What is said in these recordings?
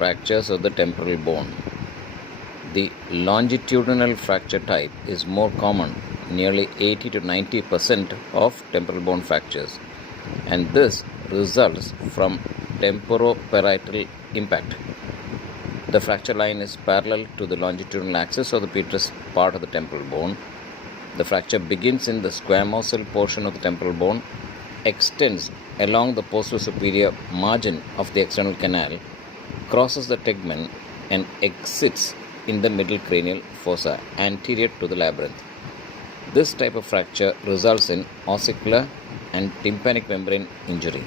fractures of the temporal bone. The longitudinal fracture type is more common, nearly 80 to 90% of temporal bone fractures, and this results from temporoparietal impact. The fracture line is parallel to the longitudinal axis of the petrous part of the temporal bone. The fracture begins in the squamosal portion of the temporal bone, extends along the posterior margin of the external canal, crosses the tegmen, and exits in the middle cranial fossa anterior to the labyrinth. This type of fracture results in ossicular and tympanic membrane injury.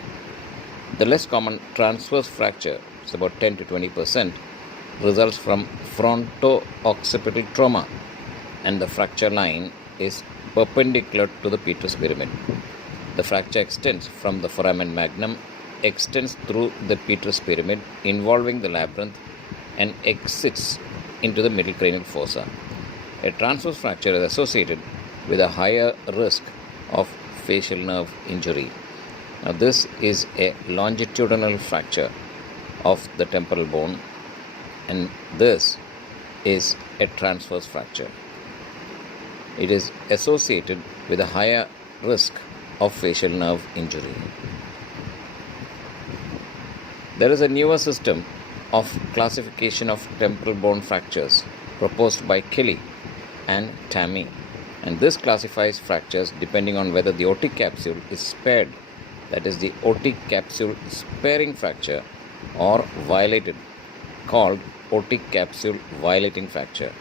The less common transverse fracture, it's about 10 to 20%, results from fronto-occipital trauma, and the fracture line is perpendicular to the petrous pyramid. The fracture extends from the foramen magnum, extends through the petrous pyramid involving the labyrinth, and exits into the middle cranial fossa. A transverse fracture is associated with a higher risk of facial nerve injury. Now, this is a longitudinal fracture of the temporal bone, and this is a transverse fracture. It is associated with a higher risk of facial nerve injury. There is a newer system of classification of temporal bone fractures proposed by Kelly and Tammy, and this classifies fractures depending on whether the otic capsule is spared, that is the otic capsule sparing fracture, or violated, called otic capsule violating fracture.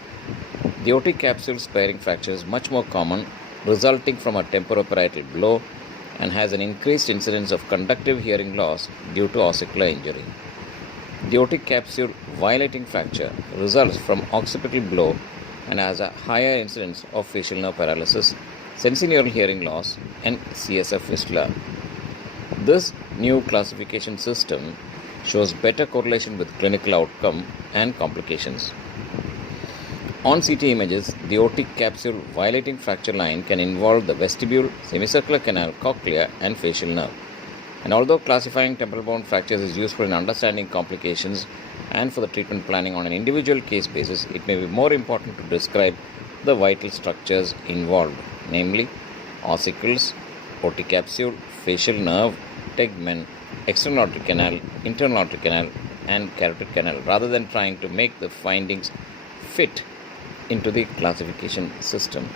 The otic capsule sparing fracture is much more common, resulting from a temporoparietal blow, and has an increased incidence of conductive hearing loss due to ossicular injury. The otic capsule violating fracture results from occipital blow and has a higher incidence of facial nerve paralysis, sensorineural hearing loss, and CSF fistula. This new classification system shows better correlation with clinical outcome and complications. On CT images, the otic capsule violating fracture line can involve the vestibule, semicircular canal, cochlea, and facial nerve. And although classifying temporal bone fractures is useful in understanding complications and for the treatment planning on an individual case basis, it may be more important to describe the vital structures involved, namely ossicles, otic capsule, facial nerve, tegmen, external aortic canal, internal aortic canal, and carotid canal, rather than trying to make the findings fit into the classification system.